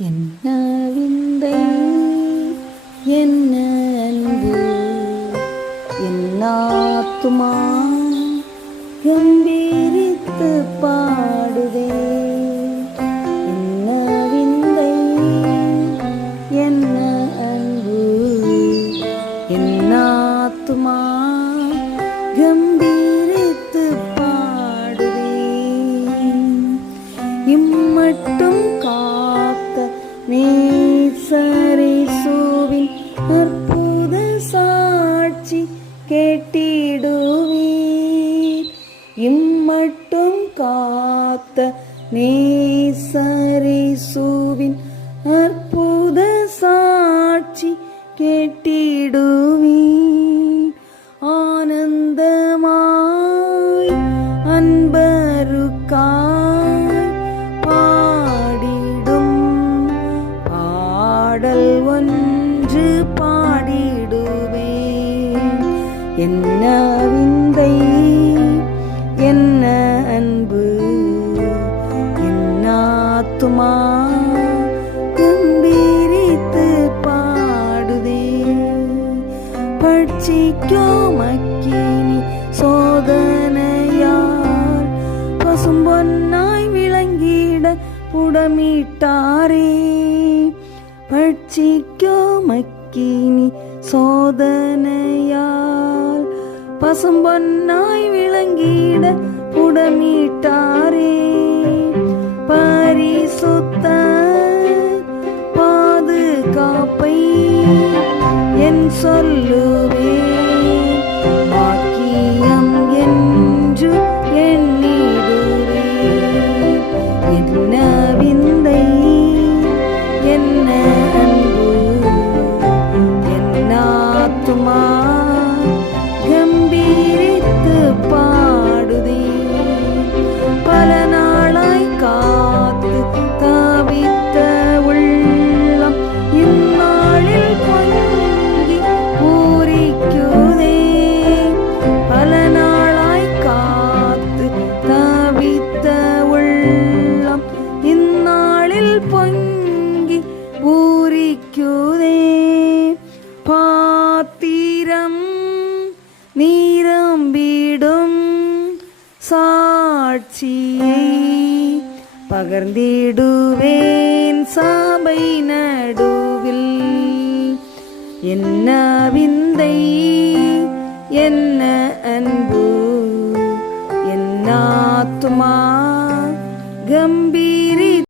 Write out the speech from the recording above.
என்ன விந்தை? என்ன அன்பு? என்னாத்துமா கம்பீரித்து பாடுதே? என்ன விந்தை? என்ன அன்பு? என்னாத்துமா கம்பீரித்து பாடுதே? இம்மட்டும் கா நேசரேசுவின் அற்புத சாட்சி கேட்டிடுவீர். இம்மட்டும் காத்த நேசரிசுவின் அற்புத சாட்சி கேட்டிடுவீர். பாடல் ஒன்று பாடிடுவேன். என்ன விந்தை என்ன அன்பு என்னாத்துமா கம்பீரித்து பாடுதே பட்சிக்கோ மக்கினி சோதனையார் பசும்பொன்னாய் விளங்கிட புடமிட்டாரே. பட்சிக்கோ மக்கினி சோதனையால் பசும்பொன்னாய் விளங்கிட புடமீட்டாரே. பரிசுத்த பாதுகாப்பை என் சொல்லு நீரம்பிடும் சாட்சியை பகர்ந்திடுவேன் சாபை நடுவில். என்ன விந்தை என்ன அன்பு என்னாத்துமா கம்